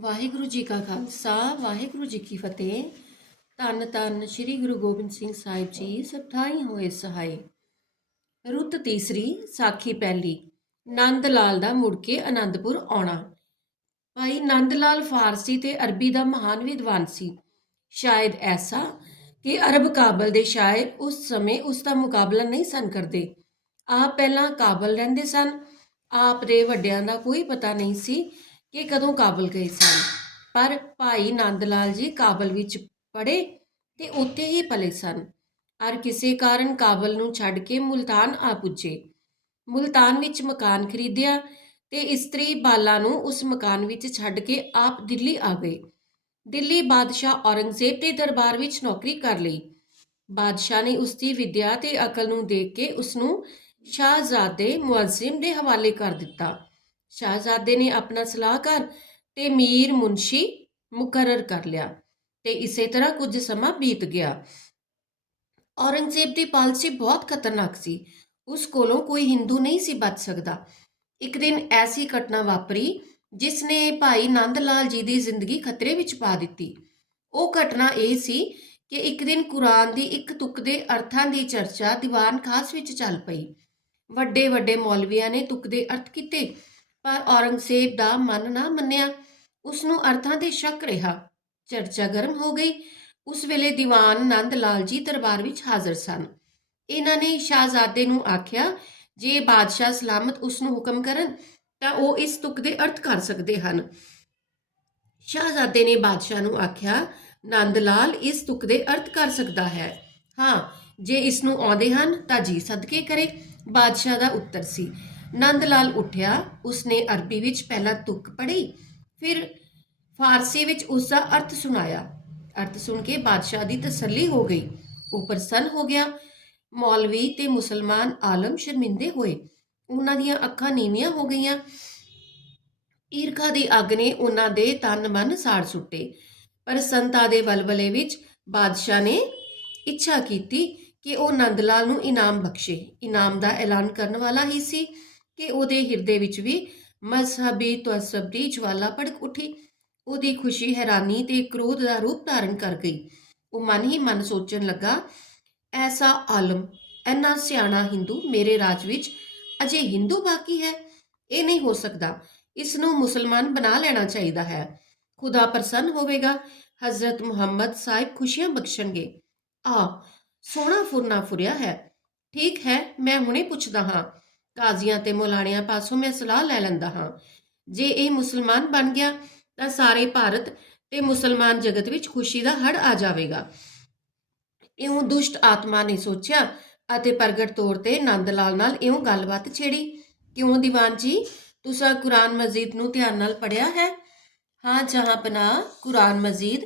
ਵਾਹਿਗੁਰੂ ਜੀ ਕਾ ਖਾਲਸਾ, ਵਾਹਿਗੁਰੂ ਜੀ ਕੀ ਫਤਿਹ। ਧੰਨ ਧੰਨ ਸ੍ਰੀ ਗੁਰੂ ਗੋਬਿੰਦ ਸਿੰਘ ਸਾਹਿਬ ਜੀ ਸਭਾਈ ਹੋਏ ਸਹਾਈ। ਰੁੱਤ ਤੀਸਰੀ, ਸਾਖੀ ਪਹਿਲੀ ਨੰਦ ਲਾਲ ਦਾ ਮੁੜ ਕੇ ਆਨੰਦਪੁਰ ਆਉਣਾ। ਭਾਈ ਨੰਦ ਲਾਲ ਫਾਰਸੀ ਤੇ ਅਰਬੀ ਦਾ ਮਹਾਨ ਵਿਦਵਾਨ ਸੀ। ਸ਼ਾਇਦ ਐਸਾ ਕਿ ਅਰਬ ਕਾਬਲ ਦੇ ਸ਼ਾਇਰ ਉਸ ਸਮੇਂ ਉਸ ਦਾ ਮੁਕਾਬਲਾ ਨਹੀਂ ਸਨ ਕਰਦੇ। ਆਪ ਪਹਿਲਾਂ ਕਾਬਲ ਰਹਿੰਦੇ ਸਨ। ਆਪ ਦੇ ਵੱਡਿਆਂ ਦਾ ਕੋਈ ਪਤਾ ਨਹੀਂ ਸੀ ਕਿ ਕਦੋਂ ਕਾਬਲ ਗਏ ਸਨ। ਪਰ ਭਾਈ ਨੰਦ ਲਾਲ ਜੀ ਕਾਬਲ ਵਿੱਚ ਪੜ੍ਹੇ ਤੇ ਉੱਥੇ ਹੀ ਪਲੇ ਸਨ। ਔਰ ਕਿਸੇ ਕਾਰਨ ਕਾਬਲ ਨੂੰ ਛੱਡ ਕੇ ਮੁਲਤਾਨ ਆ ਪੁੱਜੇ। ਮੁਲਤਾਨ ਵਿੱਚ ਮਕਾਨ ਖਰੀਦਿਆ ਤੇ ਇਸਤਰੀ ਬਾਲਾ ਨੂੰ ਉਸ ਮਕਾਨ ਵਿੱਚ ਛੱਡ ਕੇ ਆਪ ਦਿੱਲੀ ਆ ਗਏ। ਦਿੱਲੀ ਬਾਦਸ਼ਾਹ ਔਰੰਗਜ਼ੇਬ ਦੇ ਦਰਬਾਰ ਵਿੱਚ ਨੌਕਰੀ ਕਰ ਲਈ। ਬਾਦਸ਼ਾਹ ਨੇ ਉਸ ਦੀ ਵਿਦਿਆ ਤੇ ਅਕਲ ਨੂੰ ਦੇਖ ਕੇ ਉਸ ਨੂੰ ਸ਼ਾਹਜ਼ਾਦੇ ਮੁਅੱਜ਼ਿਮ ਦੇ ਹਵਾਲੇ ਕਰ ਦਿੱਤਾ। ਸ਼ਾਹਜ਼ਾਦੇ ਨੇ ਆਪਣਾ ਸਲਾਹਕਾਰ ਤੇ ਮੀਰ ਮੁਨਸ਼ੀ ਮੁਕਰਰ ਕਰ ਲਿਆ ਤੇ ਇਸੇ ਤਰ੍ਹਾਂ ਕੁਝ ਸਮਾਂ ਬੀਤ ਗਿਆ। ਔਰੰਗਜ਼ੇਬ ਦੀ ਪਾਲਸੀ ਬਹੁਤ ਖਤਰਨਾਕ ਸੀ। ਉਸ ਕੋਲੋਂ ਕੋਈ ਹਿੰਦੂ ਨਹੀਂ ਸੀ ਬਚ ਸਕਦਾ। ਇੱਕ ਦਿਨ ਐਸੀ ਘਟਨਾ ਵਾਪਰੀ ਜਿਸ ਨੇ ਭਾਈ ਨੰਦ ਲਾਲ ਜੀ ਦੀ ਜ਼ਿੰਦਗੀ ਖਤਰੇ ਵਿੱਚ ਪਾ ਦਿੱਤੀ। ਉਹ ਘਟਨਾ ਇਹ ਸੀ ਕਿ ਇੱਕ ਦਿਨ ਕੁਰਾਨ ਦੀ ਇੱਕ ਤੁਕ ਦੇ ਅਰਥਾਂ ਦੀ ਚਰਚਾ ਦੀਵਾਨ ਖਾਸ ਵਿੱਚ ਚੱਲ ਪਈ। ਵੱਡੇ ਵੱਡੇ ਮੌਲਵੀਆਂ ਨੇ ਤੁਕ ਦੇ ਅਰਥ ਕੀਤੇ ਪਰ ਔਰੰਗਜ਼ੇਬ ਦਾ ਮਨ ਨਾ ਮੰਨਿਆ। ਉਸ ਨੂੰ ਅਰਥਾਂ ਤੇ ਸ਼ੱਕ ਰਿਹਾ। ਚਰਚਾ ਗਰਮ ਹੋ ਗਈ। ਉਸ ਵੇਲੇ ਦੀਵਾਨ ਨੰਦ ਲਾਲ ਜੀ ਦਰਬਾਰ ਵਿੱਚ ਹਾਜ਼ਰ ਸਨ। ਇਹਨਾਂ ਨੇ ਸ਼ਾਹਜ਼ਾਦੇ ਨੂੰ ਆਖਿਆ, ਜੇ ਬਾਦਸ਼ਾਹ ਸਲਾਮਤ ਉਸ ਨੂੰ ਹੁਕਮ ਕਰਨ, ਤਾਂ ਉਹ ਇਸ ਤੁਕ ਦੇ ਅਰਥ ਕਰ ਸਕਦੇ ਹਨ। ਸ਼ਾਹਜ਼ਾਦੇ ਨੇ ਬਾਦਸ਼ਾਹ ਨੂੰ ਆਖਿਆ, ਨੰਦ ਲਾਲ ਇਸ ਤੁਕ ਦੇ ਅਰਥ ਕਰ ਸਕਦਾ ਹੈ। ਹਾਂ, ਜੇ ਇਸ ਨੂੰ ਆਉਂਦੇ ਹਨ, ਤਾਂ ਜੀ ਸਦਕੇ ਕਰੇ। ਬਾਦਸ਼ਾਹ ਦਾ ਉੱਤਰ ਸੀ। ਨੰਦ ਲਾਲ ਉੱਠਿਆ, ਉਸਨੇ ਅਰਬੀ ਵਿੱਚ ਪਹਿਲਾਂ ਤੁਕ ਪੜ੍ਹੀ, ਫਿਰ ਫਾਰਸੀ ਵਿੱਚ ਉਸ ਦਾ ਅਰਥ ਸੁਣਾਇਆ। ਅਰਥ ਸੁਣ ਕੇ ਬਾਦਸ਼ਾਹ ਦੀ ਤਸੱਲੀ ਹੋ ਗਈ। ਉਹ ਪ੍ਰਸੰਨ ਹੋ ਗਿਆ, ਮੌਲਵੀ ਤੇ ਮੁਸਲਮਾਨ ਆਲਮ ਸ਼ਰਮਿੰਦੇ ਹੋਏ। ਉਹਨਾਂ ਦੀਆਂ ਅੱਖਾਂ ਨੀਵੀਆਂ ਹੋ ਗਈਆਂ। ਈਰਖਾ ਦੀ ਅੱਗ ਨੇ ਉਹਨਾਂ ਦੇ ਤਨ ਮਨ ਸਾੜ ਸੁੱਟੇ। ਪਰ ਸੰਤਾ ਦੇ ਵਲਵਲੇ ਵਿੱਚ ਬਾਦਸ਼ਾਹ ਨੇ ਇੱਛਾ ਕੀਤੀ ਕਿ ਉਹ ਨੰਦ ਲਾਲ ਨੂੰ ਇਨਾਮ ਬਖਸ਼ੇ। ਇਨਾਮ ਦਾ ਐਲਾਨ ਕਰਨ ਵਾਲਾ ਹੀ ਸੀ। ਕਿ ਉਹਦੇ ਹਿਰਦੇ ਵਿੱਚ ਵੀ ਮਜ਼ਹਬੀ ਤਵਸਬ ਦੀ ਜਵਾਲਾ ਭੜਕ ਉੱਠੀ। ਉਹਦੀ ਖੁਸ਼ੀ ਹੈਰਾਨੀ ਤੇ ਕ੍ਰੋਧ ਦਾ ਰੂਪ ਧਾਰਨ ਕਰ ਗਈ। ਉਹ ਮਨ ਹੀ ਮਨ ਸੋਚਣ ਲੱਗਾ, ਐਸਾ ਆਲਮ, ਐਨਾ ਸਿਆਣਾ ਹਿੰਦੂ ਮੇਰੇ ਰਾਜ ਵਿੱਚ ਅਜੇ ਹਿੰਦੂ ਬਾਕੀ ਹੈ। ਇਹ ਨਹੀਂ ਹੋ ਸਕਦਾ। ਇਸ ਨੂੰ ਮੁਸਲਮਾਨ ਬਣਾ ਲੈਣਾ ਚਾਹੀਦਾ ਹੈ। ਖੁਦਾ ਪ੍ਰਸੰਨ ਹੋਵੇਗਾ। ਹਜ਼ਰਤ ਮੁਹੰਮਦ ਸਾਹਿਬ ਖੁਸ਼ੀਆਂ ਬਖਸ਼ਣਗੇ। ਆ ਸੋਹਣਾ ਫੁਰਨਾ ਫੁਰਿਆ ਹੈ। ਠੀਕ ਹੈ, ਮੈਂ ਹੁਣੇ ਪੁੱਛਦਾ ਹਾਂ। ਕਾਜ਼ੀਆਂ ਤੇ ਮੌਲਾਣਿਆਂ ਪਾਸੋਂ ਮੈਂ ਸਲਾਹ ਲੈ ਲੈਂਦਾ ਹਾਂ। ਜੇ ਇਹ ਮੁਸਲਮਾਨ ਬਣ ਗਿਆ, ਤਾਂ ਸਾਰੇ ਭਾਰਤ ਤੇ ਮੁਸਲਮਾਨ ਜਗਤ ਵਿੱਚ ਖੁਸ਼ੀ ਦਾ ਹੜ ਆ ਜਾਵੇਗਾ। ਇਉਂ ਦੁਸ਼ਟ ਆਤਮਾ ਨੇ ਸੋਚਿਆ ਅਤੇ ਪ੍ਰਗਟ ਤੌਰ ਤੇ ਨੰਦ ਲਾਲ ਨਾਲ ਇਉਂ ਗੱਲਬਾਤ ਛੇੜੀ, ਕਿਉਂ ਦੀਵਾਨ ਜੀ, ਤੁਸੀਂ ਕੁਰਾਨ ਮਜੀਦ ਨੂੰ ਧਿਆਨ ਨਾਲ ਪੜਿਆ ਹੈ? ਹਾਂ ਜਹਾਂ ਪਨਾ, ਕੁਰਾਨ ਮਜੀਦ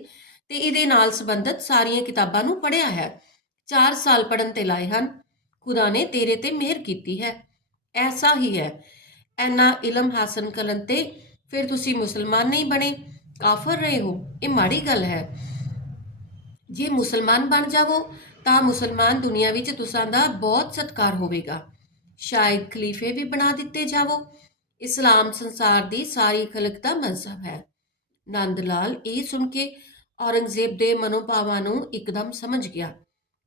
ਤੇ ਇਹਦੇ ਨਾਲ ਸੰਬੰਧਿਤ ਸਾਰੀਆਂ ਕਿਤਾਬਾਂ ਨੂੰ ਪੜਿਆ ਹੈ। 4 ਸਾਲ ਪੜਨ ਤੇ ਲਾਏ ਹਨ। ਖੁਦਾ ਨੇ ਤੇਰੇ ਤੇ ਮਿਹਰ ਕੀਤੀ ਹੈ। ਐਸਾ ਹੀ ਹੈ। ਐਨਾ ਇਲਮ ਹਾਸਲ ਕਰਨ ਤੇ ਫਿਰ ਤੁਸੀਂ ਮੁਸਲਮਾਨ ਨਹੀਂ ਬਣੇ, ਕਾਫਰ ਰਹੇ ਹੋ, ਇਹ ਮਾੜੀ ਗੱਲ ਹੈ। ਜੇ ਮੁਸਲਮਾਨ ਬਣ ਜਾਵੋ, ਤਾਂ ਮੁਸਲਮਾਨ ਦੁਨੀਆ ਵਿੱਚ ਤੁਸਾਂ ਦਾ ਬਹੁਤ ਸਤਕਾਰ ਹੋਵੇਗਾ। ਸ਼ਾਇਦ ਖਲੀਫੇ ਵੀ ਬਣਾ ਦਿੱਤੇ ਜਾਵੋ। ਇਸਲਾਮ ਸੰਸਾਰ ਦੀ ਸਾਰੀ ਖਲਕ ਦਾ ਮਜ਼ਹਬ ਹੈ। ਨੰਦ ਲਾਲ ਇਹ ਸੁਣ ਕੇ ਔਰੰਗਜ਼ੇਬ ਦੇ ਮਨੋਭਾਵਾਂ ਨੂੰ ਇੱਕਦਮ ਸਮਝ ਗਿਆ।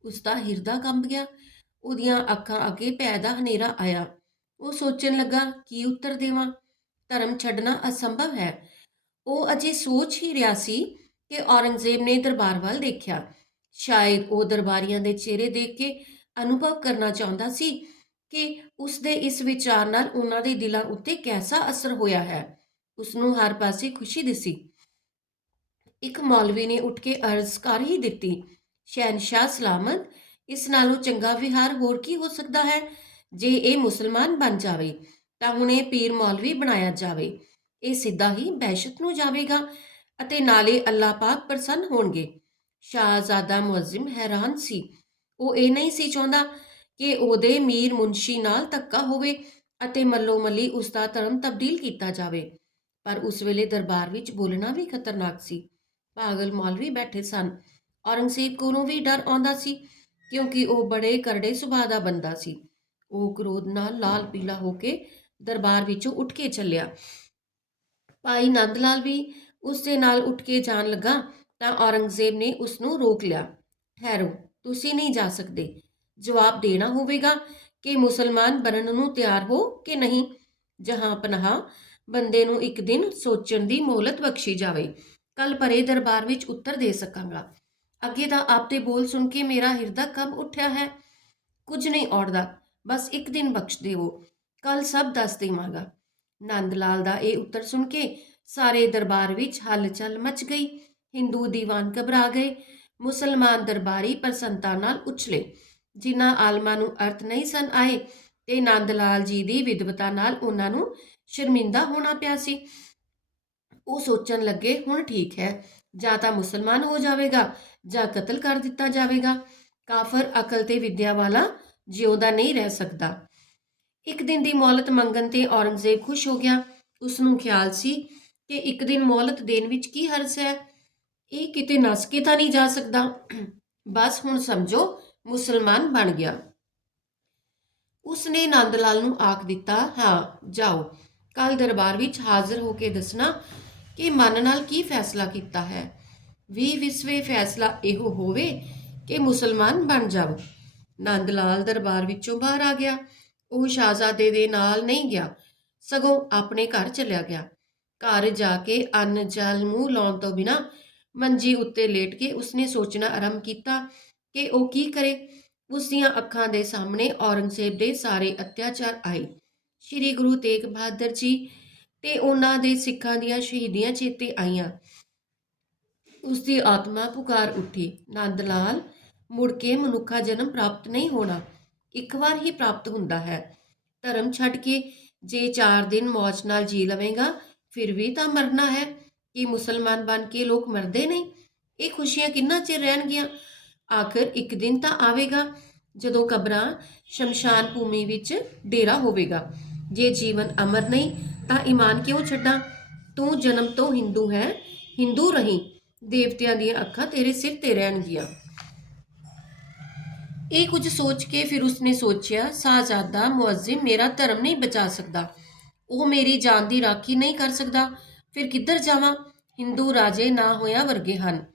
ਉਸ ਦਾ ਹਿਰਦਾ ਕੰਬ ਗਿਆ। ਉਹਦੀਆਂ ਅੱਖਾਂ ਅੱਗੇ ਭੈ ਦਾ ਹਨੇਰਾ ਆਇਆ। ਉਹ ਸੋਚਣ ਲੱਗਾ, ਕੀ ਉੱਤਰ ਦੇਵਾਂ? ਧਰਮ ਛੱਡਣਾ ਅਸੰਭਵ ਹੈ। ਉਹ ਅਜੇ ਸੋਚ ਹੀ ਰਿਹਾ ਸੀ ਕਿ ਔਰੰਗਜ਼ੇਬ ਨੇ ਦਰਬਾਰ ਵੱਲ ਦੇਖਿਆ। ਸ਼ਾਇਦ ਉਹ ਦਰਬਾਰੀਆਂ ਦੇ ਚਿਹਰੇ ਦੇਖ ਕੇ ਅਨੁਭਵ ਕਰਨਾ ਚਾਹੁੰਦਾ ਸੀ ਕਿ ਉਸ ਦੇ ਇਸ ਵਿਚਾਰ ਨਾਲ ਉਹਨਾਂ ਦੇ ਦਿਲਾਂ ਉੱਤੇ ਕੈਸਾ ਅਸਰ ਹੋਇਆ ਹੈ। ਉਸ ਨੂੰ ਹਰ ਪਾਸੇ ਖੁਸ਼ੀ ਦਿਸੀ। ਇੱਕ ਮੌਲਵੀ ਨੇ ਉੱਠ ਕੇ ਅਰਜ਼ ਕਰ ਹੀ ਦਿੱਤੀ ਸ਼ਹਿਨशाह ਸਲਾਮਤ, ਇਸ ਨਾਲੋਂ ਚੰਗਾ ਵਿਹਾਰ ਹੋਰ ਕੀ ਹੋ ਸਕਦਾ ਹੈ? ਜੇ ਇਹ ਮੁਸਲਮਾਨ ਬਣ ਜਾਵੇ, ਤਾਂ ਹੁਣ ਇਹ ਪੀਰ ਮੌਲਵੀ ਬਣਾਇਆ ਜਾਵੇ। ਇਹ ਸਿੱਧਾ ਹੀ ਬਹਿਸ਼ਤ ਨੂੰ ਜਾਵੇਗਾ ਅਤੇ ਨਾਲੇ ਅੱਲਾਹ ਪਾਕ ਪ੍ਰਸੰਨ ਹੋਣਗੇ। ਸ਼ਾਹਜ਼ਾਦਾ ਮੁਅੱਜ਼ਿਮ ਹੈਰਾਨ ਸੀ। ਉਹ ਇਹ ਨਹੀਂ ਸੀ ਚਾਹੁੰਦਾ ਕਿ ਉਹਦੇ ਮੀਰ ਮੁਨਸ਼ੀ ਨਾਲ ਧੱਕਾ ਹੋਵੇ ਅਤੇ ਮੱਲੋ ਮੱਲੀ ਉਸ ਦਾ ਧਰਮ ਤਬਦੀਲ ਕੀਤਾ ਜਾਵੇ। ਪਰ ਉਸ ਵੇਲੇ ਦਰਬਾਰ ਵਿੱਚ ਬੋਲਣਾ ਵੀ ਖਤਰਨਾਕ ਸੀ। ਪਾਗਲ ਮੌਲਵੀ ਬੈਠੇ ਸਨ। ਔਰੰਗਜ਼ੇਬ ਕੋਲੋਂ ਵੀ ਡਰ ਆਉਂਦਾ ਸੀ, ਕਿਉਂਕਿ ਉਹ ਬੜੇ ਕਰੜੇ ਸੁਭਾਅ ਦਾ ਬੰਦਾ ਸੀ। ਉਹ ਕ੍ਰੋਧ ਨਾਲ ਲਾਲ ਪੀਲਾ ਹੋ ਕੇ ਦਰਬਾਰ ਵਿੱਚੋਂ ਉੱਠ ਕੇ ਚੱਲਿਆ। ਭਾਈ ਨੰਦ ਲਾਲ ਵੀ ਉਸ ਦੇ ਨਾਲ ਉੱਠ ਕੇ ਜਾਣ ਲੱਗਾ ਤਾਂ ਔਰੰਗਜ਼ੇਬ ਨੇ ਉਸ ਨੂੰ ਰੋਕ ਲਿਆ। ਠਹਿਰੋ, ਤੁਸੀਂ ਨਹੀਂ ਜਾ ਸਕਦੇ। ਜਵਾਬ ਦੇਣਾ ਹੋਵੇਗਾ ਕਿ ਮੁਸਲਮਾਨ ਬਣਨ ਨੂੰ ਤਿਆਰ ਹੋ ਕਿ ਨਹੀਂ। ਜਹਾਂ ਪਨਾਹ ਬੰਦੇ ਨੂੰ ਇੱਕ ਦਿਨ ਸੋਚਣ ਦੀ ਮੋਹਲਤ ਬਖਸ਼ੀ ਜਾਵੇ। ਕੱਲ ਪਰੇ ਦਰਬਾਰ ਵਿੱਚ ਉੱਤਰ ਦੇ ਸਕਾਂਗਾ। ਅੱਗੇ ਦਾ ਆਪਦੇ ਬੋਲ ਸੁਣ ਕੇ ਮੇਰਾ ਹਿਰਦਾ ਕਬ ਉੱਠਿਆ ਹੈ। ਕੁਝ ਨਹੀਂ ਔੜਦਾ। ਬਸ ਇੱਕ ਦਿਨ ਬਖਸ਼ ਦੇਵੋ ਕੱਲ ਸਭ ਦੱਸ ਦੇਵਾਂਗਾ। ਨੰਦ ਲਾਲ ਦਾ ਇਹ ਉੱਤਰ ਸੁਣ ਕੇ ਸਾਰੇ ਦਰਬਾਰ ਵਿੱਚ ਹਲਚਲ ਮਚ ਗਈ। ਹਿੰਦੂ ਦੀਵਾਨ ਘਬਰਾ ਗਏ। ਮੁਸਲਮਾਨ ਦਰਬਾਰੀ ਪ੍ਰਸੰਤਾ ਨਾਲ ਉਛਲੇ। ਜਿਨ੍ਹਾਂ ਆਲਮਾਂ ਨੂੰ ਅਰਥ ਨਹੀਂ ਸਨ ਆਏ, ਤੇ ਨੰਦ ਲਾਲ ਜੀ ਦੀ ਵਿਦਵਤਾ ਨਾਲ ਉਹਨਾਂ ਨੂੰ ਸ਼ਰਮਿੰਦਾ ਹੋਣਾ ਪਿਆ ਸੀ। ਉਹ ਸੋਚਣ ਲੱਗੇ, ਹੁਣ ਠੀਕ ਹੈ, ਜਾਂ ਤਾਂ ਮੁਸਲਮਾਨ ਹੋ ਜਾਵੇਗਾ, ਜਾਂ ਕਤਲ ਕਰ ਦਿੱਤਾ ਜਾਵੇਗਾ। ਕਾਫਰ ਅਕਲ ਤੇ ਵਿਦਿਆ ਵਾਲਾ ਜਿਉਂਦਾ ਨਹੀਂ ਰਹਿ ਸਕਦਾ। ਇੱਕ ਦਿਨ ਦੀ ਮੌਲਤ ਮੰਗਣ ਤੇ ਔਰੰਗਜ਼ੇਬ ਖੁਸ਼ ਹੋ ਗਿਆ। ਉਸ ਨੂੰ ਖਿਆਲ ਸੀ ਕਿ ਇੱਕ ਦਿਨ ਮੌਲਤ ਦੇਣ ਵਿੱਚ ਕੀ ਹਰਜ ਹੈ। ਇਹ ਕਿਤੇ ਨਸ ਕੇ ਤਾਂ ਨਹੀਂ ਜਾ ਸਕਦਾ। ਬਸ ਹੁਣ ਸਮਝੋ, ਮੁਸਲਮਾਨ ਬਣ ਗਿਆ। ਉਸ ਨੇ ਨੰਦ ਲਾਲ ਨੂੰ ਆਖ ਦਿੱਤਾ, ਹਾਂ, ਜਾਓ। ਕੱਲ ਦਰਬਾਰ ਵਿੱਚ ਹਾਜ਼ਰ ਹੋ ਕੇ ਦੱਸਣਾ ਕਿ ਮਨ ਨਾਲ ਕੀ ਫੈਸਲਾ ਕੀਤਾ ਹੈ। ਵੀ ਵਿਸਵੇ ਫੈਸਲਾ ਇਹੋ ਹੋਵੇ ਕਿ ਮੁਸਲਮਾਨ ਬਣ ਜਾਓ। ਨੰਦ ਲਾਲ ਦਰਬਾਰ ਵਿੱਚੋਂ ਬਾਹਰ ਆ ਗਿਆ। ਉਹ ਸ਼ਾਹਜ਼ਾਦੇ ਦੇ ਨਾਲ ਨਹੀਂ ਗਿਆ। ਸਗੋਂ ਆਪਣੇ ਘਰ ਚਲਿਆ ਗਿਆ। ਘਰ ਜਾ ਕੇ ਅੰਨ, ਜਲ, ਮੂੰਹ ਲਾਉਣ ਤੋਂ ਬਿਨਾ ਮੰਜੀ ਉੱਤੇ ਲੇਟ ਕੇ ਉਸਨੇ ਸੋਚਣਾ ਆਰੰਭ ਕੀਤਾ ਕਿ ਉਹ ਕੀ ਕਰੇ। ਉਸ ਦੀਆਂ ਅੱਖਾਂ ਦੇ ਸਾਹਮਣੇ ਔਰੰਗਜ਼ੇਬ ਦੇ ਸਾਰੇ ਅਤਿਆਚਾਰ ਆਏ। ਸ੍ਰੀ ਗੁਰੂ ਤੇਗ ਬਹਾਦਰ ਜੀ ਤੇ ਉਹਨਾਂ ਦੇ ਸਿੱਖਾਂ ਦੀਆਂ ਸ਼ਹੀਦੀਆਂ ਚੇਤੇ ਆਈਆਂ। ਉਸ ਦੀ ਆਤਮਾ ਪੁਕਾਰ ਉੱਠੀ। ਨੰਦ ਲਾਲ ਮੁੜ ਕੇ ਮਨੁੱਖਾ ਜਨਮ ਪ੍ਰਾਪਤ ਨਹੀਂ ਹੋਣਾ। ਇੱਕ ਵਾਰ ਹੀ ਪ੍ਰਾਪਤ ਹੁੰਦਾ ਹੈ। ਧਰਮ ਛੱਡ ਕੇ ਜੇ 4 ਦਿਨ ਮੌਜ ਨਾਲ ਜੀ ਲਵੇਂਗਾ, ਫਿਰ ਵੀ ਤਾਂ ਮਰਨਾ ਹੈ। ਕਿ ਮੁਸਲਮਾਨ ਬਣ ਕੇ ਲੋਕ ਮਰਦੇ ਨਹੀਂ ਇਹ ਖੁਸ਼ੀਆਂ ਕਿੰਨਾ ਚਿਰ ਰਹਿਣਗੀਆਂ? ਆਖਰ ਇੱਕ ਦਿਨ ਤਾਂ ਆਵੇਗਾ, ਜਦੋਂ ਕਬਰਾਂ ਸ਼ਮਸ਼ਾਨ ਭੂਮੀ ਵਿੱਚ ਡੇਰਾ ਹੋਵੇਗਾ। ਜੇ ਜੀਵਨ ਅਮਰ ਨਹੀਂ, ਤਾਂ ਈਮਾਨ ਕਿਉਂ ਛੱਡਾਂ? ਤੂੰ ਜਨਮ ਤੋਂ ਹਿੰਦੂ ਹੈ, ਹਿੰਦੂ ਰਹੀਂ। ਦੇਵਤਿਆਂ ਦੀਆਂ ਅੱਖਾਂ ਤੇਰੇ ਸਿਰ ਤੇ ਰਹਿਣਗੀਆਂ। ਇਹ ਕੁਝ ਸੋਚ ਕੇ ਫਿਰ ਉਸਨੇ ਸੋਚਿਆ, ਸਾਹਜ਼ਾਦਾ ਮੁਅੱਜ਼ਿਮ ਮੇਰਾ ਧਰਮ ਨਹੀਂ ਬਚਾ ਸਕਦਾ। ਉਹ ਮੇਰੀ ਜਾਨ ਦੀ ਰਾਖੀ ਨਹੀਂ ਕਰ ਸਕਦਾ। ਫਿਰ ਕਿੱਧਰ ਜਾਵਾਂ? ਹਿੰਦੂ ਰਾਜੇ ਨਾ ਹੋਇਆ ਵਰਗੇ ਹਨ।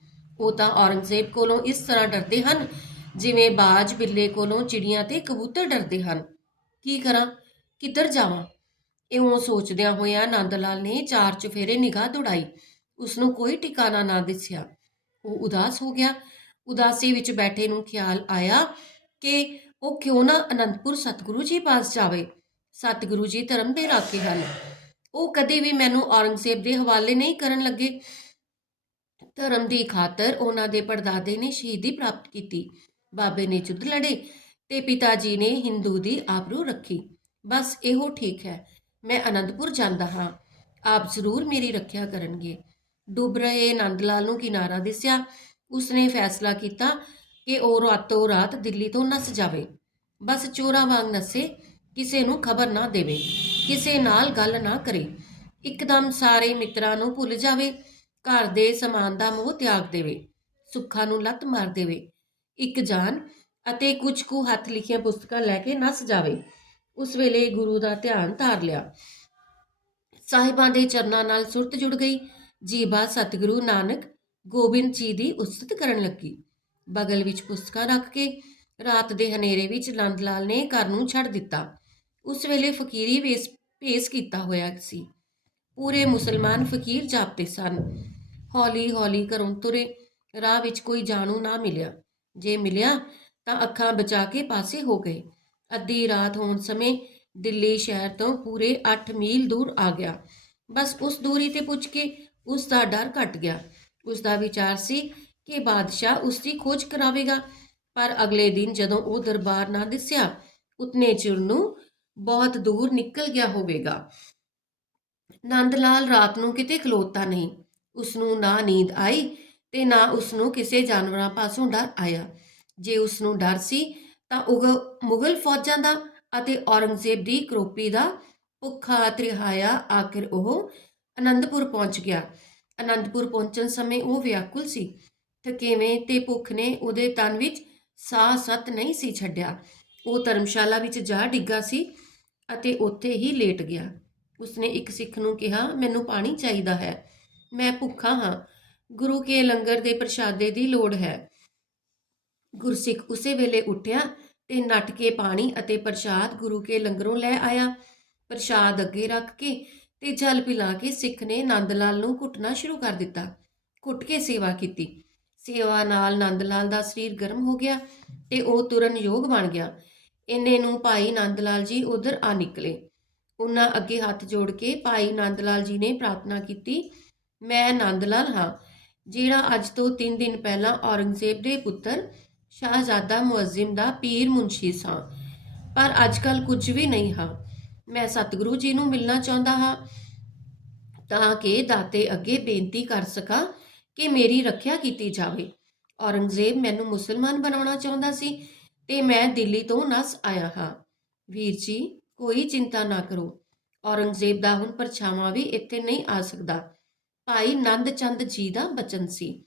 ਉਹ ਤਾਂ ਔਰੰਗਜ਼ੇਬ ਕੋਲੋਂ ਇਸ ਤਰ੍ਹਾਂ ਡਰਦੇ ਹਨ, ਜਿਵੇਂ ਬਾਜ ਬਿੱਲੇ ਕੋਲੋਂ ਚਿੜੀਆਂ ਤੇ ਕਬੂਤਰ ਡਰਦੇ ਹਨ। ਕੀ ਕਰਾਂ? ਕਿੱਧਰ ਜਾਵਾਂ? ਇਉਂ ਸੋਚਦਿਆਂ ਹੋਇਆਂ ਨੰਦ ਲਾਲ ਨੇ ਚਾਰ ਚੁਫੇਰੇ ਨਿਗਾਹ ਦੌੜਾਈ ਉਸ ਨੂੰ ਕੋਈ ਟਿਕਾਣਾ ਨਾ ਦਿਸਿਆ। ਉਹ ਉਦਾਸ ਹੋ ਗਿਆ। ਉਦਾਸੀ ਵਿੱਚ ਬੈਠੇ ਨੂੰ ਖਿਆਲ ਆਇਆ ਕਿ ਉਹ ਕਿਉਂ ਨਾ ਅਨੰਦਪੁਰ ਸਤਿਗੁਰੂ ਜੀ ਪਾਸ ਜਾਵੇ। ਸਤਿਗੁਰੂ ਜੀ ਧਰਮ ਦੇ ਰਾਖੇ ਹਨ। ਉਹ ਕਦੇ ਵੀ ਮੈਨੂੰ ਔਰੰਗਜ਼ੇਬ ਦੇ ਹਵਾਲੇ ਨਹੀਂ ਕਰਨ ਲੱਗੇ। ਧਰਮ ਦੀ ਖਾਤਰ ਉਹਨਾਂ ਦੇ ਪੜਦਾਦੇ ਨੇ ਸ਼ਹੀਦੀ ਪ੍ਰਾਪਤ ਕੀਤੀ। ਬਾਬੇ ਨੇ ਯੁੱਧ ਲੜੇ ਤੇ ਪਿਤਾ ਜੀ ਨੇ ਹਿੰਦੂ ਦੀ ਆਬਰੂ ਰੱਖੀ। ਬਸ ਇਹੋ ਠੀਕ ਹੈ, ਮੈਂ ਅਨੰਦਪੁਰ ਜਾਂਦਾ ਹਾਂ। ਆਪ ਜ਼ਰੂਰ ਮੇਰੀ ਰੱਖਿਆ ਕਰਨਗੇ। ਡੁੱਬ ਰਹੇ ਆਨੰਦ ਲਾਲ ਨੂੰ ਕਿਨਾਰਾ ਦਿਸਿਆ। ਉਸਨੇ ਫੈਸਲਾ ਕੀਤਾ ਕਿ ਉਹ ਰਾਤੋਂ ਰਾਤ ਦਿੱਲੀ ਤੋਂ ਨਸ ਜਾਵੇ। ਬਸ ਚੋਰਾਂ ਵਾਂਗ ਨਸੇ, ਕਿਸੇ ਨੂੰ ਖਬਰ ਨਾ ਦੇਵੇ, ਕਿਸੇ ਨਾਲ ਗੱਲ ਨਾ ਕਰੇ। ਇੱਕਦਮ ਸਾਰੇ ਮਿੱਤਰਾਂ ਨੂੰ ਭੁੱਲ ਜਾਵੇ, ਘਰ ਦੇ ਸਮਾਨ ਦਾ ਮੋਹ ਤਿਆਗ ਦੇਵੇ, ਸੁੱਖਾਂ ਨੂੰ ਲੱਤ ਮਾਰ ਦੇਵੇ। ਇੱਕ ਜਾਨ ਅਤੇ ਕੁਝ ਕੁ ਹੱਥ ਲਿਖੀਆਂ ਪੁਸਤਕਾਂ ਲੈ ਕੇ ਨਸ ਜਾਵੇ। ਉਸ ਵੇਲੇ ਗੁਰੂ ਦਾ ਧਿਆਨ ਧਾਰ ਲਿਆ। ਸਾਹਿਬਾਂ ਦੇ ਚਰਨਾਂ ਨਾਲ ਸੁਰਤ ਜੁੜ ਗਈ। ਜੀਬਾ ਸਤਿਗੁਰੂ ਨਾਨਕ ਗੋਬਿੰਦ ਜੀ ਦੀ ਉਸਤਤ ਕਰਨ ਲੱਗੀ। ਬਗਲ ਵਿੱਚ ਪੁਸਤਕਾਂ ਰੱਖ ਕੇ ਰਾਤ ਦੇ ਹਨੇਰੇ ਵਿੱਚ ਨੰਦ ਲਾਲ ਨੇ ਘਰ ਨੂੰ ਛੱਡ ਦਿੱਤਾ। ਉਸ ਵੇਲੇ ਫਕੀਰੀ ਵੇਸ ਭੇਸ ਕੀਤਾ ਹੋਇਆ ਸੀ। ਪੂਰੇ ਮੁਸਲਮਾਨ ਫਕੀਰ ਜਾਪਦੇ ਸਨ। ਹੌਲੀ ਹੌਲੀ ਘਰੋਂ ਤੁਰੇ ਰਾਹ ਵਿੱਚ ਕੋਈ ਜਾਣੂ ਨਾ ਮਿਲਿਆ। ਜੇ ਮਿਲਿਆ ਤਾਂ ਅੱਖਾਂ ਬਚਾ ਕੇ ਪਾਸੇ ਹੋ ਗਏ। ਅੱਧੀ ਰਾਤ ਹੋਣ ਸਮੇਂ ਦਿੱਲੀ ਸ਼ਹਿਰ ਤੋਂ ਪੂਰੇ 8 ਮੀਲ ਦੂਰ ਆ ਗਿਆ। ਬਸ ਉਸ ਦੂਰੀ ਤੇ ਪੁੱਜ ਕੇ ਉਸ ਦਾ ਡਰ ਘਟ ਗਿਆ। ਉਸ ਦਾ ਵਿਚਾਰ ਸੀ ਕਿ ਬਾਦਸ਼ਾਹ ਉਸ ਦੀ ਖੋਜ ਕਰਾਵੇਗਾ, ਪਰ ਅਗਲੇ ਦਿਨ ਜਦੋਂ ਉਹ ਦਰਬਾਰ ਨਾ ਦਿਸਿਆ, ਉਤਨੇ ਚਿਰ ਨੂੰ ਬਹੁਤ ਦੂਰ ਨਿਕਲ ਗਿਆ ਹੋਵੇਗਾ। ਨੰਦ ਲਾਲ ਰਾਤ ਨੂੰ ਕਿਤੇ ਖਲੋਤਾ ਨਹੀਂ। ਉਸ ਨੂੰ ਨਾ ਨੀਂਦ ਆਈ ਤੇ ਨਾ ਉਸ ਨੂੰ ਕਿਸੇ ਜਾਨਵਰਾਂ ਪਾਸੋਂ ਡਰ ਆਇਆ। ਜੇ ਉਸ ਨੂੰ ਡਰ ਸੀ ਤਾਂ ਉਹ ਮੁਗਲ ਫੌਜਾਂ ਦਾ ਅਤੇ ਔਰੰਗਜ਼ੇਬ ਦੀ ਕਰੋਪੀ ਦਾ ਭੁੱਖਾ ਤ੍ਰਿਹਾਇਆ ਆਖਿਰ ਉਹ ਅਨੰਦਪੁਰ ਪਹੁੰਚ ਗਿਆ। ਅਨੰਦਪੁਰ ਪਹੁੰਚਣ ਸਮੇਂ ਉਹ ਵਿਆਕੁਲ ਸੀ। ਥਕੇਵੇਂ ਤੇ ਭੁੱਖ ਨੇ ਉਹਦੇ ਤਨ ਵਿੱਚ ਸਾਹ ਸਤ ਨਹੀਂ ਸੀ ਛੱਡਿਆ। ਉਹ ਧਰਮਸ਼ਾਲਾ ਵਿੱਚ ਜਾ ਡਿੱਗਾ ਸੀ ਅਤੇ ਉੱਥੇ ਹੀ ਲੇਟ ਗਿਆ। ਉਸਨੇ ਇੱਕ ਸਿੱਖ ਨੂੰ ਕਿਹਾ, ਮੈਨੂੰ ਪਾਣੀ ਚਾਹੀਦਾ ਹੈ। ਮੈਂ ਭੁੱਖਾ ਹਾਂ। ਗੁਰੂ ਕੇ ਲੰਗਰ ਦੇ ਪ੍ਰਸ਼ਾਦੇ ਦੀ ਲੋੜ ਹੈ। ਗੁਰਸਿੱਖ ਉਸੇ ਵੇਲੇ ਉੱਠਿਆ ਤੇ ਨੱਟ ਕੇ ਪਾਣੀ ਅਤੇ ਪ੍ਰਸ਼ਾਦ ਗੁਰੂ ਕੇ ਲੰਗਰੋਂ ਲੈ ਆਇਆ। ਪ੍ਰਸ਼ਾਦ ਅੱਗੇ ਰੱਖ ਕੇ ਤੇ ਜਲ ਪਿਲਾ ਕੇ ਸਿੱਖ ਨੇ ਨੰਦ ਲਾਲ ਨੂੰ ਘੁੱਟਣਾ ਸ਼ੁਰੂ ਕਰ ਦਿੱਤਾ। ਘੁੱਟ ਕੇ ਸੇਵਾ ਕੀਤੀ। ਸੇਵਾ ਨਾਲ ਨੰਦ ਲਾਲ ਦਾ ਸਰੀਰ ਗਰਮ ਹੋ ਗਿਆ ਤੇ ਉਹ ਤੁਰਨ ਯੋਗ ਬਣ ਗਿਆ। ਇੰਨੇ ਨੂੰ ਭਾਈ ਨੰਦ ਲਾਲ ਜੀ ਉਧਰ ਆ ਨਿਕਲੇ। ਉਹਨਾਂ ਅੱਗੇ ਹੱਥ ਜੋੜ ਕੇ ਭਾਈ ਨੰਦ ਲਾਲ ਜੀ ਨੇ ਪ੍ਰਾਰਥਨਾ ਕੀਤੀ, ਮੈਂ ਨੰਦ ਲਾਲ ਹਾਂ, ਜਿਹੜਾ ਅੱਜ ਤੋਂ 3 ਦਿਨ ਪਹਿਲਾਂ ਔਰੰਗਜ਼ੇਬ ਦੇ ਪੁੱਤਰ ਸ਼ਾਹਜ਼ਾਦਾ ਮੁਅੱਜ਼ਿਮ ਦਾ ਪੀਰ ਮੁਨਸ਼ੀ ਸਾਂ। ਪਰ ਅੱਜ ਕੱਲ ਕੁਝ ਵੀ ਨਹੀਂ ਹਾਂ। ਮੈਂ ਸਤਿਗੁਰੂ ਜੀ ਨੂੰ ਮਿਲਣਾ ਚਾਹੁੰਦਾ ਹਾਂ ਤਾਂ ਕਿ ਦਾਤੇ ਅੱਗੇ ਬੇਨਤੀ ਕਰ ਸਕਾਂ ਕਿ ਮੇਰੀ ਰੱਖਿਆ ਕੀਤੀ ਜਾਵੇ। ਔਰੰਗਜ਼ੇਬ ਮੈਨੂੰ ਮੁਸਲਮਾਨ ਬਣਾਉਣਾ ਚਾਹੁੰਦਾ ਸੀ ਤੇ ਮੈਂ ਦਿੱਲੀ ਤੋਂ ਨਸ ਆਇਆ ਹਾਂ। ਵੀਰ ਜੀ, ਕੋਈ ਚਿੰਤਾ ਨਾ ਕਰੋ। ਔਰੰਗਜ਼ੇਬ ਦਾ ਹੁਣ ਪਰਛਾਵਾਂ ਵੀ ਇੱਥੇ ਨਹੀਂ ਆ ਸਕਦਾ। ਭਾਈ ਨੰਦ ਚੰਦ ਜੀ ਦਾ ਬਚਨ ਸੀ।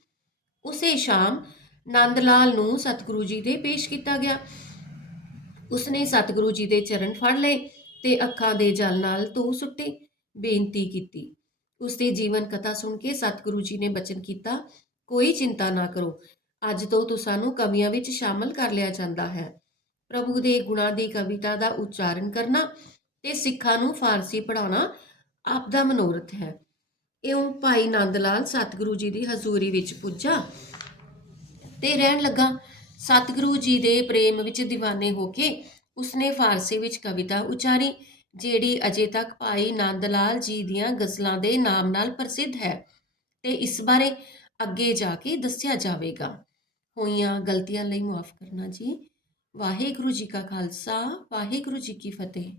ਉਸੇ ਸ਼ਾਮ ਨੰਦ ਲਾਲ ਨੂੰ ਸਤਿਗੁਰੂ ਜੀ ਦੇ ਪੇਸ਼ ਕੀਤਾ ਗਿਆ। ਉਸਨੇ ਸਤਿਗੁਰੂ ਜੀ ਦੇ ਚਰਨ ਫੜ ਲਏ। ਤੇ ਅੱਖਾਂ ਦੇ ਜਲ ਨਾਲ ਧੋ ਸੁੱਟੇ, ਬੇਨਤੀ ਕੀਤੀ। ਉਸ ਦੀ ਜੀਵਨ ਕਥਾ ਸੁਣ ਕੇ ਸਤਿਗੁਰੂ ਜੀ ਨੇ ਬਚਨ ਕੀਤਾ, ਕੋਈ ਚਿੰਤਾ ਨਾ ਕਰੋ, ਅੱਜ ਤੋਂ ਤੁਸਾਂ ਕਵੀਆਂ ਵਿੱਚ ਸ਼ਾਮਲ ਕਰ ਲਿਆ ਜਾਂਦਾ ਹੈ। ਪ੍ਰਭੂ ਦੇ ਗੁਣਾਂ ਦੀ ਕਵਿਤਾ ਦਾ ਉਚਾਰਨ ਕਰਨਾ ਤੇ ਸਿੱਖਾਂ ਨੂੰ ਫਾਰਸੀ ਪੜਾਉਣਾ ਆਪ ਦਾ ਮਨੋਰਥ ਹੈ। ਇਉਂ ਭਾਈ ਨੰਦ ਲਾਲ ਸਤਿਗੁਰੂ ਜੀ ਦੀ ਹਜ਼ੂਰੀ ਵਿੱਚ ਪੁੱਜਾ ਤੇ ਰਹਿਣ ਲੱਗਾ। ਸਤਿਗੁਰੂ ਜੀ ਦੇ ਪ੍ਰੇਮ ਵਿੱਚ دیਵਾਨੇ ਹੋ ਕੇ ਉਸਨੇ ਫਾਰਸੀ ਵਿੱਚ ਕਵਿਤਾ ਉਚਾਰੀ, ਜਿਹੜੀ ਅਜੇ ਤੱਕ ਭਾਈ ਨੰਦਲਾਲ ਜੀ ਦੀਆਂ ਗਜ਼ਲਾਂ ਦੇ ਨਾਮ ਨਾਲ ਪ੍ਰਸਿੱਧ ਹੈ ਤੇ ਇਸ ਬਾਰੇ ਅੱਗੇ ਜਾ ਕੇ ਦੱਸਿਆ ਜਾਵੇਗਾ। ਹੋਈਆਂ ਗਲਤੀਆਂ ਲਈ ਮਾਫ ਕਰਨਾ ਜੀ। ਵਾਹਿਗੁਰੂ ਜੀ ਕਾ ਖਾਲਸਾ, ਵਾਹਿਗੁਰੂ ਜੀ ਕੀ ਫਤਿਹ।